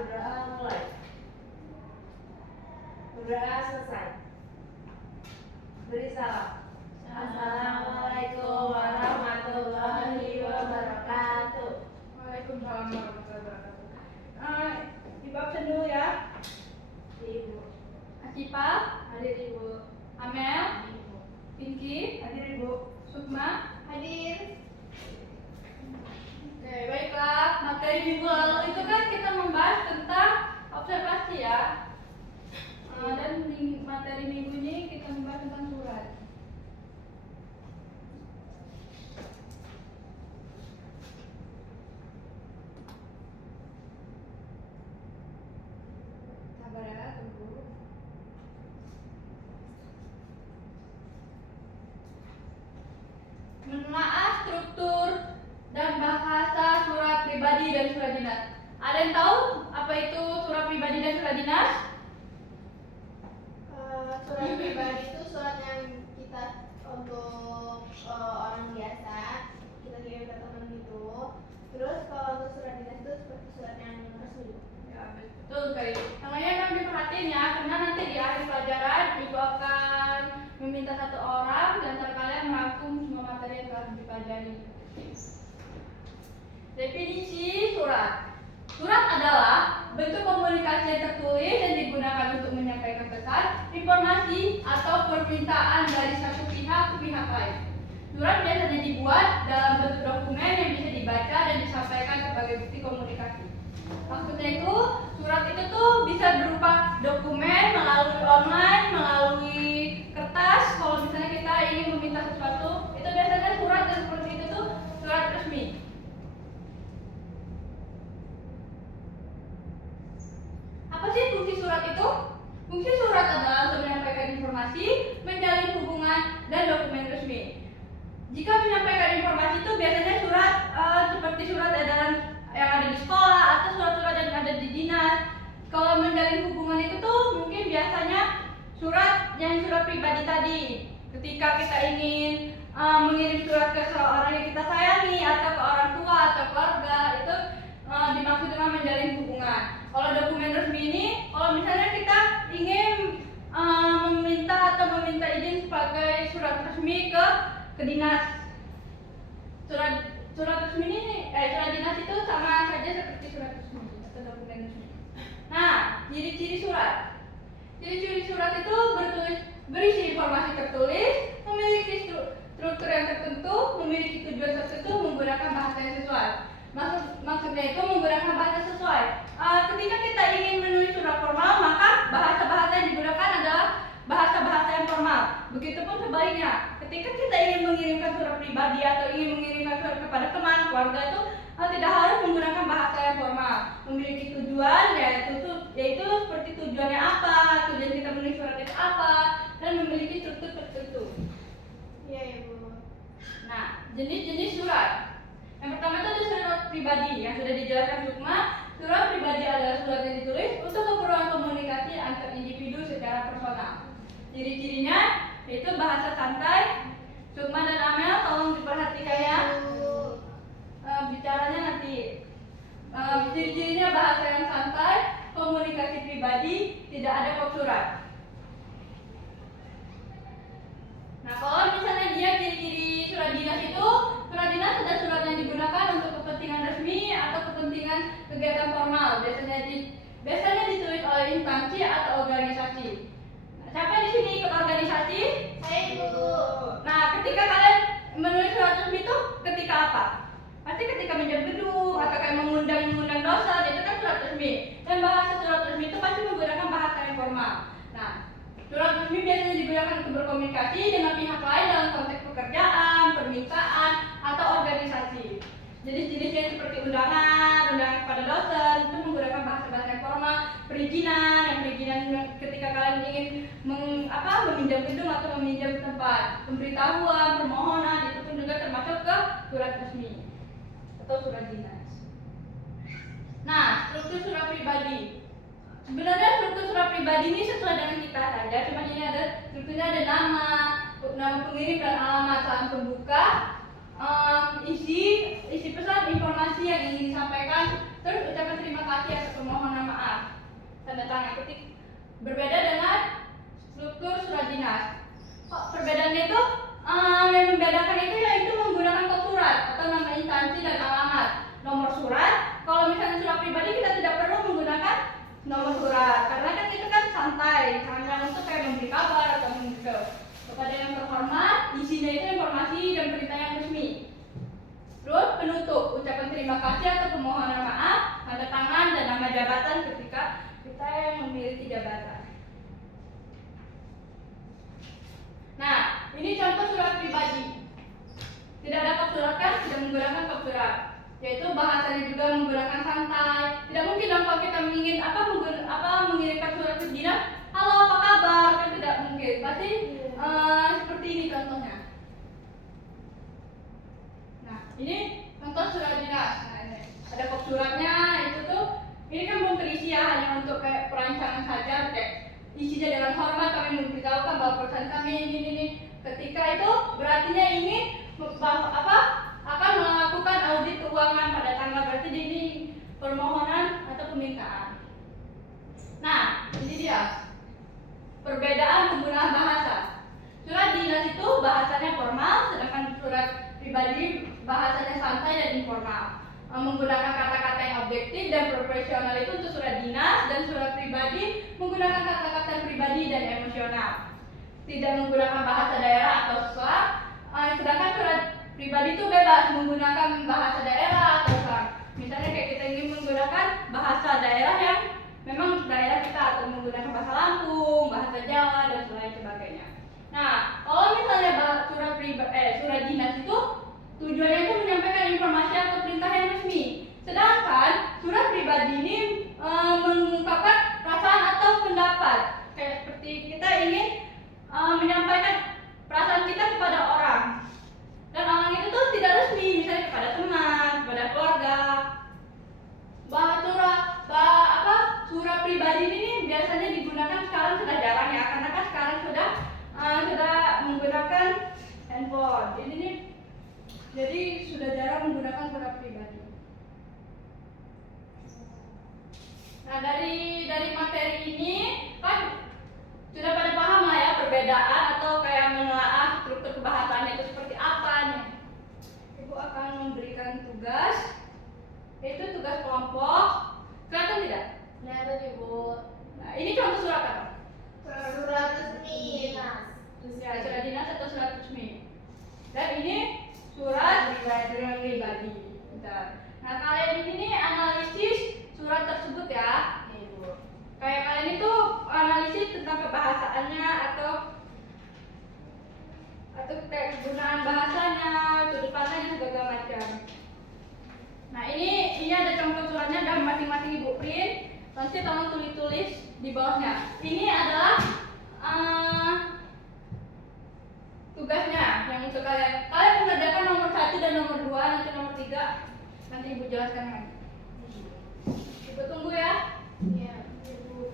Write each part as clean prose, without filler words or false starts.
berdoa mulai. Berdoa selesai. Beri salam. Assalamualaikum warahmatullahi wabarakatuh. Waalaikumsalam warahmatullahi wabarakatuh. Ibu absen dulu ya. Ibu. Asipa, Hadir Ibu. Amel, Ibu. Pinky, Hadir Ibu. Sukma, Hadir. Oke, baiklah. Materi minggu lalu itu kan kita membahas tentang observasi ya. Dan materi minggu ini kita membahas tentang surat. Sabar ya, tunggu. Menelaah struktur dan bahasa surat pribadi dan surat dinas. Ada yang tahu apa itu surat pribadi dan surat dinas? Surat pribadi itu surat yang kita untuk orang biasa kita kirim ke teman gitu. Terus kalau untuk surat dinas itu seperti surat yang resmi. Ya, betul sekali. Makanya kami perhatiin ya, karena nanti di akhir pelajaran ibu akan meminta satu orang dan antara kalian merangkum semua materi yang telah dipelajari. Definisi surat. Surat adalah bentuk komunikasi yang tertulis yang digunakan untuk menyampaikan pesan, informasi, atau permintaan dari satu pihak ke pihak lain. Surat biasanya dibuat dalam bentuk dokumen yang bisa dibaca dan disampaikan sebagai bukti komunikasi. Maksudnya itu, surat itu tuh bisa berupa dokumen melalui online, melalui kertas. Kalau misalnya kita ingin meminta sesuatu, itu biasanya surat dan seperti itu tuh surat resmi. Apa sih fungsi surat itu? Fungsi surat adalah untuk menyampaikan informasi, menjalin hubungan, dan dokumen resmi. Jika menyampaikan informasi itu biasanya surat seperti surat edaran yang ada di sekolah atau surat-surat yang ada di dinas. Kalau menjalin hubungan itu tuh mungkin biasanya surat pribadi tadi. Ketika kita ingin mengirim surat ke seorang yang kita sayangi atau ke orang tua atau keluarga, itu dimaksud dengan menjalin hubungan. Kalau dokumen resmi ini, kalau misalnya kita ingin meminta izin sebagai surat resmi ke dinas. Surat resmi ini, surat dinas itu sama saja seperti surat resmi atau dokumen resmi. Nah, ciri-ciri surat. Ciri-ciri surat itu berisi informasi tertulis, memiliki struktur yang tertentu, memiliki tujuan tertentu, menggunakan bahasa yang sesuai. Maksudnya itu menggunakan bahasa sesuai. Ketika kita ingin menulis surat formal, maka bahasa-bahasa yang digunakan adalah bahasa-bahasa yang formal. Begitupun sebaliknya, ketika kita ingin mengirimkan surat pribadi atau ingin mengirimkan surat kepada teman, keluarga itu tidak harus menggunakan bahasa yang formal. Memiliki tujuan, yaitu seperti tujuannya apa, tujuan kita menulis surat itu apa, dan memiliki struktur tertentu. Iya, Ibu. Nah, jenis-jenis surat. Yang pertama itu ada surat pribadi yang sudah dijelaskan Sukma. Surat pribadi adalah surat yang ditulis untuk keperluan komunikasi antar individu secara personal. Ciri-cirinya yaitu bahasa santai. Sukma dan Amel tolong diperhatikan ya. Bicaranya nanti. Ciri-cirinya bahasa yang santai, komunikasi pribadi, tidak ada kop surat. Nah, kalau misalnya dia ciri-ciri surat dinas itu, surat dinas adalah surat yang digunakan untuk kepentingan resmi atau kepentingan kegiatan formal. Biasanya ditulis oleh instansi atau organisasi. Nah, siapa di sini ikut organisasi? Saya, Ibu. Nah, ketika kalian menulis surat resmi itu ketika apa? Pasti ketika menjadi gedung atau kayak mengundang dosen, itu kan surat resmi. Dan bahasa surat resmi itu pasti menggunakan bahasa yang formal. Nah, surat resmi biasanya digunakan untuk berkomunikasi dengan pihak lain dalam konteks pekerjaan, permintaan, atau organisasi. Jadi jenisnya seperti undangan kepada dosen itu menggunakan bahasa-bahasa yang formal, perizinan ketika kalian ingin meminjam gedung atau meminjam tempat, pemberitahuan, permohonan itu pun juga termasuk ke surat resmi atau surat dinas. Nah, struktur surat pribadi. Sebenarnya struktur surat pribadi ini sesuai dengan kita saja, cuma ini ada strukturnya, ada nama pengirim dan alamat salam pembuka, isi pesan informasi yang ingin disampaikan, terus ucapan terima kasih atas permohonan maaf tangan. Berbeda dengan struktur surat dinas. Kok perbedaannya itu yang membedakan itu yaitu menggunakan kod surat atau nama instansi dan alamat. Nomor surat, kalau misalnya surat pribadi kita tidak perlu menggunakan nomor surat karena kan itu kan santai, hanya untuk kayak memberi kabar atau memberi kepada yang terhormat, isinya itu informasi dan perintah yang resmi. Terus penutup, ucapan terima kasih atau permohonan maaf, tanda tangan dan nama jabatan ketika kita yang memiliki jabatan. Nah, ini contoh surat pribadi. Tidak ada kod surat kan? Tidak menggunakan kod surat. Yaitu bahasanya juga menggunakan santai. Tidak mungkin dong kalau kita ingin mengirimkan surat ke dinas, halo apa kabar? Kan tidak mungkin. Pasti seperti ini contohnya. Nah, ini contoh surat dinas. Nah, ini ada kod suratnya. Itu tuh, ini kan belum terisi ya, hanya untuk kayak perancangan saja. Kayak isinya dengan hormat kami memberitahukan bahwa perusahaan kami ini. Ketika itu berartinya ini akan melakukan audit keuangan pada tanggal, berarti ini permohonan atau permintaan. Nah, ini dia perbedaan penggunaan bahasa. Surat dinas itu bahasanya formal, sedangkan surat pribadi bahasanya santai dan informal. Menggunakan kata-kata yang objektif dan profesional itu untuk surat dinas, dan surat pribadi menggunakan kata-kata pribadi dan emosional. Tidak menggunakan bahasa daerah atau slang. Sedangkan surat pribadi itu bebas menggunakan bahasa daerah atau slang. Misalnya kayak kita ingin menggunakan bahasa daerah yang memang daerah kita, atau menggunakan bahasa Lampung, bahasa Jawa dan lain sebagainya. Nah, kalau misalnya surat dinas itu tujuannya itu menyampaikan informasi atau perintah yang resmi. Sedangkan surat pribadi ini mengungkapkan perasaan atau pendapat. Kayak seperti kita ingin menyampaikan perasaan kita kepada orang. Dan orang itu tuh tidak resmi, misalnya kepada teman, kepada keluarga. Surat pribadi ini biasanya digunakan sekarang sudah jarang ya, karena kan sekarang sudah menggunakan handphone. Jadi sudah jarang menggunakan surat pribadi. Nah, dari materi ini kan sudah pada paham lah ya perbedaan atau kayak menelaah struktur kebahasaannya itu seperti apa nih. Ibu akan memberikan tugas, yaitu tugas kelompok. Kelihatan tidak? Kelihatan Ibu. Nah, ini contoh surat apa? Surat resmi. Ya, surat dinas atau surat resmi. Dan ini surat pribadi. Bentar. Nah, kalian ini analisis surat tersebut ya. Ibu. Kayak kalian itu analisis tentang kebahasaannya atau kayak penggunaan bahasanya, sudut pandang segala macam. Nah, ini ada contoh suratnya dan masing-masing Ibu print. Nanti tolong tulis di bawahnya. Ini adalah tugasnya yang untuk kalian. Kalian mengerjakan nomor 1 dan nomor 2, nanti nomor 3 nanti Ibu jelaskan lagi. Ibu tunggu ya. Iya, Ibu.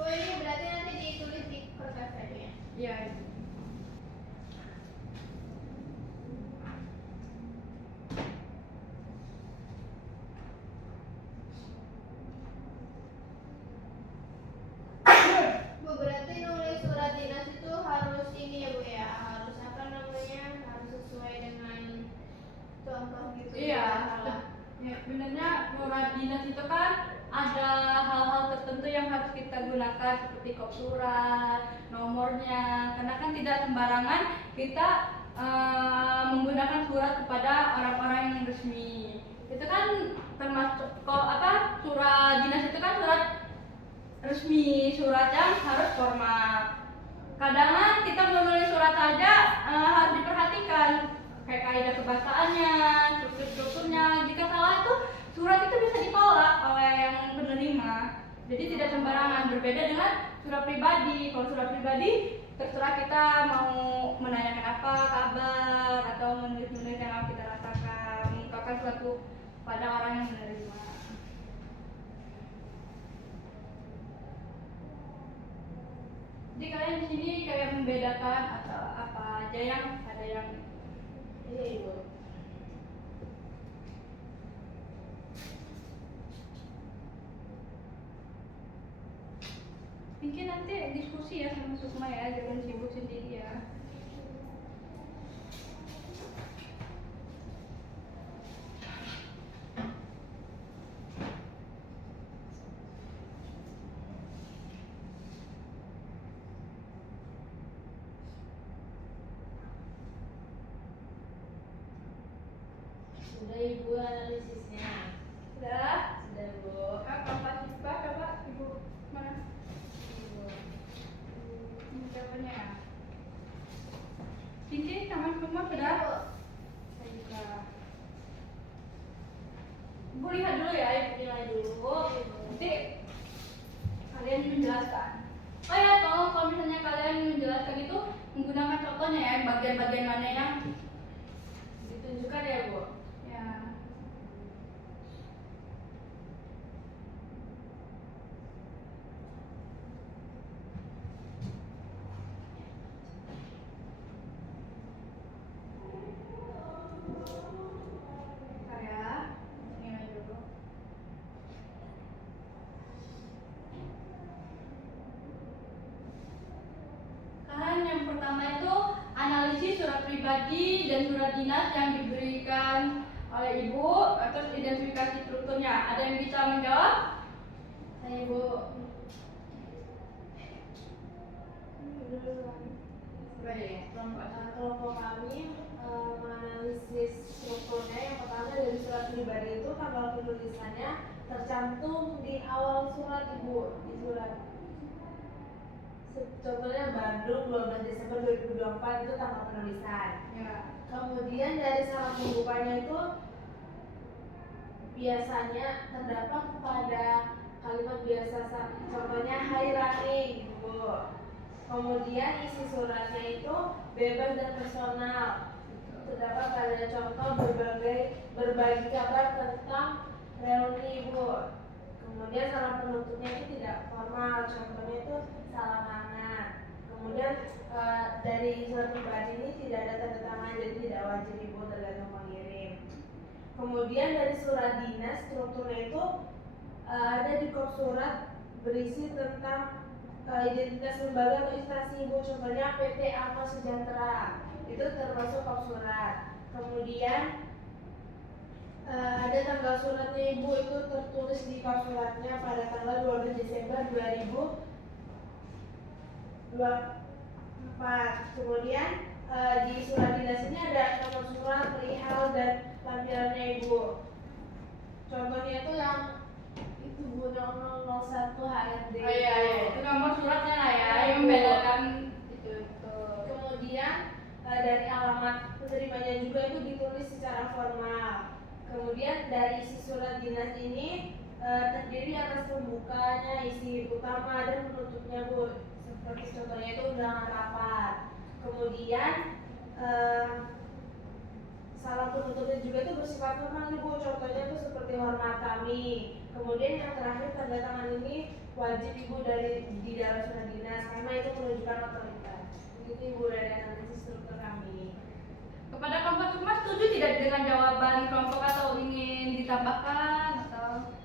Oh, ini berarti nanti ditulis di kertas aja ya? Iya. Bu, berarti nulis surat dinas itu harus ini ya Bu ya, harus apa namanya, harus sesuai dengan contoh gitu. Iya. Salah. Ya, sebenarnya surat dinas itu kan ada hal-hal tertentu yang harus kita gunakan seperti kop surat, nomornya, karena kan tidak sembarangan kita menggunakan surat kepada orang-orang yang resmi. Itu kan termasuk surat dinas itu kan surat resmi, surat yang harus formal. Kadang kita menulis surat saja harus diperhatikan kayak kaidah kebahasaannya, strukturnya. Jika salah itu surat itu bisa ditolak oleh yang penerima. Jadi tidak sembarangan, berbeda dengan surat pribadi. Kalau surat pribadi terserah kita mau menanyakan apa kabar atau menulis yang apa kita rasakan, mengungkapkan suatu pada orang yang menerima. Jadi kalian di sini kayak membedakan atau apa aja yang ada yang Iya ibu. mungkin nanti diskusi ya sama Sukma ya, jangan sibuk sendiri ya. Sudah ibu analisisnya. Sudah? Sudah ibu. Kakak Siswa, coba ibu mana? Ibu. Ini jawabannya ya. Cincin sama semua sudah? Saya juga. Ibu lihat dulu ya, ibu nilai dulu. Nanti kalian menjelaskan. Oh ya, kalau misalnya kalian menjelaskan itu menggunakan contohnya ya, bagian-bagian mana yang Ditunjukkan ya bu. ya. Bentar ya, nilai dulu. Kalian yang pertama itu analisis surat pribadi dan surat dinas yang diberikan oleh ibu, terus identifikasi strukturnya. Ada yang bisa menjawab? Saya ibu. Baik, Kelompok kami menganalisis strukturnya. Yang pertama dari surat pribadi itu tanggal penulisannya tercantum di awal surat ibu, di surat. Contohnya Bandung 12 Desember 2024 itu tanggal penulisan. ya. Kemudian dari salah pembukanya itu biasanya terdapat pada kalimat biasa, contohnya Hai Rani gitu. Kemudian isi suratnya itu bebas dan personal. Terdapat pada contoh berbagi kabar tentang reuni ibu. Kemudian salam penutupnya itu tidak formal, contohnya itu salam hangat. Kemudian dari surat pribadi ini tidak ada tanda tangan, jadi tidak wajib ibu, tergantung pengirim. Kemudian dari surat dinas strukturnya itu ada di kop surat berisi tentang identitas lembaga atau instansi ibu, contohnya PT Alfa Sejahtera, itu termasuk kop surat. Kemudian ada tanggal suratnya ibu, itu tertulis di kop suratnya pada tanggal 12 Desember 2024. Kemudian di surat dinas ini ada nomor surat, perihal dan tampilannya ibu. Contohnya itu yang itu Bu 0001 HRD. Oh iya, itu nomor suratnya lah ya, yang membedakan itu. Kemudian dari alamat penerimanya juga itu ditulis secara formal. Kemudian dari isi surat dinas ini terdiri atas pembukanya, isi utama dan penutupnya Bu. Seperti contohnya itu undangan rapat. Kemudian salam penutupnya juga itu bersifat formal Ibu. Contohnya itu seperti hormat kami. Kemudian yang terakhir tanda tangan ini wajib Ibu di dalam surat dinas karena itu menunjukkan otoritas. Begitu Ibu dari analisis struktur kami. Kepada kelompok Sukma setuju tidak dengan jawaban kelompok atau ingin ditambahkan atau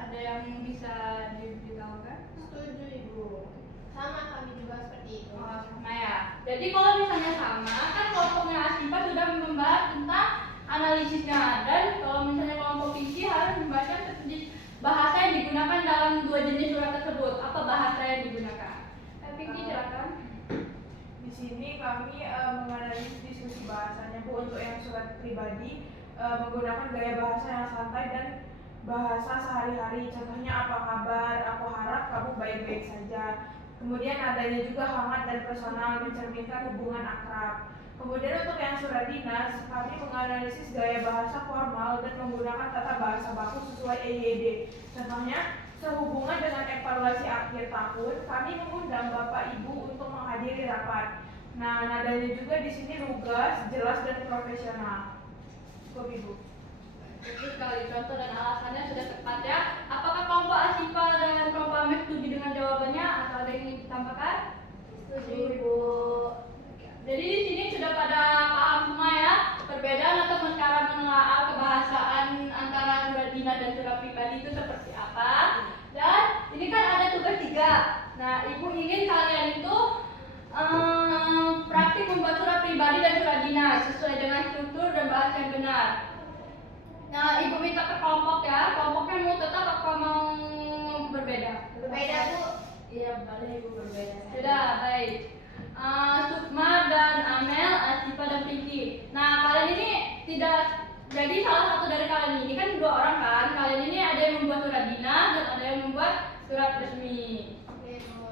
ada yang bisa diberitahukan? Setuju ibu. Sama kami juga seperti itu. Oh, sama ya. Jadi kalau misalnya sama, kan kelompoknya Asifa sudah membahas tentang analisisnya, dan kalau misalnya kelompok Pinky harus membahas bahasa yang digunakan dalam dua jenis surat tersebut. Apa bahasa yang digunakan? Pinky silakan. Di sini kami menganalisis diskusi bahasanya Bu. Untuk yang surat pribadi menggunakan gaya bahasa yang santai dan bahasa sehari-hari. Contohnya apa kabar, aku harap kamu baik-baik saja. Kemudian adanya juga hangat dan personal, mencerminkan hubungan akrab. Kemudian untuk yang surat dinas, kami menganalisis gaya bahasa formal dan menggunakan tata bahasa baku sesuai EYD. Contohnya, Sehubungan dengan evaluasi akhir tahun, kami mengundang Bapak Ibu untuk menghadiri rapat. Nah, nadanya juga di sini lugas, jelas dan profesional. Cukup Ibu. Betul sekali, contoh dan alasannya sudah tepat ya. Apakah kelompok Asifa dan kelompok Ames setuju dengan jawabannya atau ada yang ingin ditambahkan? Setuju Ibu. Jadi di sini sudah pada paham semua ya perbedaan atau cara menelaah kebahasaan antara surat dinas dan surat pribadi itu seperti apa. Dan ini kan ada tugas 3. Nah, Ibu ingin kalian itu praktik membuat surat pribadi dan surat dinas sesuai dengan struktur dan bahasa yang benar. Nah, Ibu minta ke kelompok ya, kelompoknya mau tetap apa mau berbeda? Berbeda Bu. Iya, boleh Ibu berbeda. Sudah, baik. Sukma dan Amel, Asifa dan Pinky. Nah, kalian ini tidak jadi salah satu dari kalian ini kan 2 orang kan. Kalian ini ada yang membuat surat dinas dan ada yang membuat surat resmi. Oke Bu.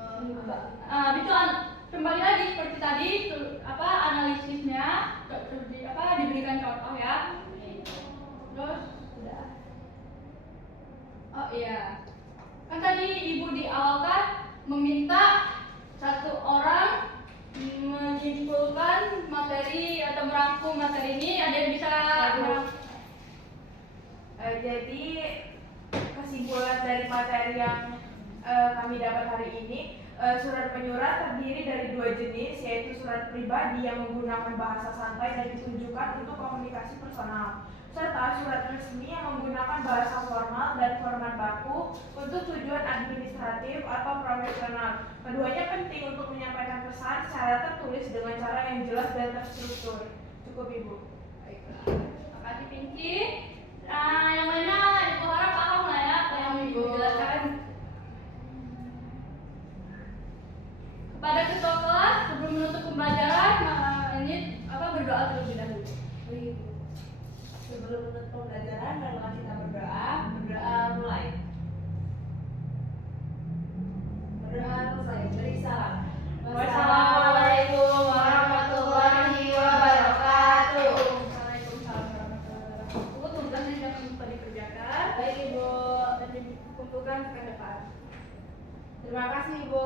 Itu kembali lagi seperti tadi analisisnya diberikan contoh ya. Terus sudah. Oh iya. Kan tadi Ibu di awal kan meminta 1 orang menyimpulkan materi atau merangkum materi ini. Ada yang bisa Jadi kesimpulan dari materi yang kami dapat hari ini, surat penyurat terdiri dari 2 jenis, yaitu surat pribadi yang menggunakan bahasa santai dan ditujukan untuk komunikasi personal, serta surat resmi yang menggunakan bahasa formal dan format baku untuk tujuan administratif atau profesional. Keduanya penting untuk menyampaikan pesan secara tertulis dengan cara yang jelas dan terstruktur. Cukup Ibu. Baiklah. Terima kasih Pinky. Yang lainnya Ibu harap paham lah ya apa yang Ibu jelaskan. Kepada ketua kelas sebelum menutup pembelajaran ini berdoa terlebih dahulu. Ibu. Sebelum menutup pembelajaran, marilah kita berdoa. Berdoa mulai. Berdoa mulai. Beri salam. Wassalamualaikum warahmatullahi wabarakatuh. Waalaikumsalam warahmatullahi wabarakatuh. Tugasnya sudah bisa dikerjakan. Baik Ibu. Dan dikumpulkan ke depan. Terima kasih Ibu.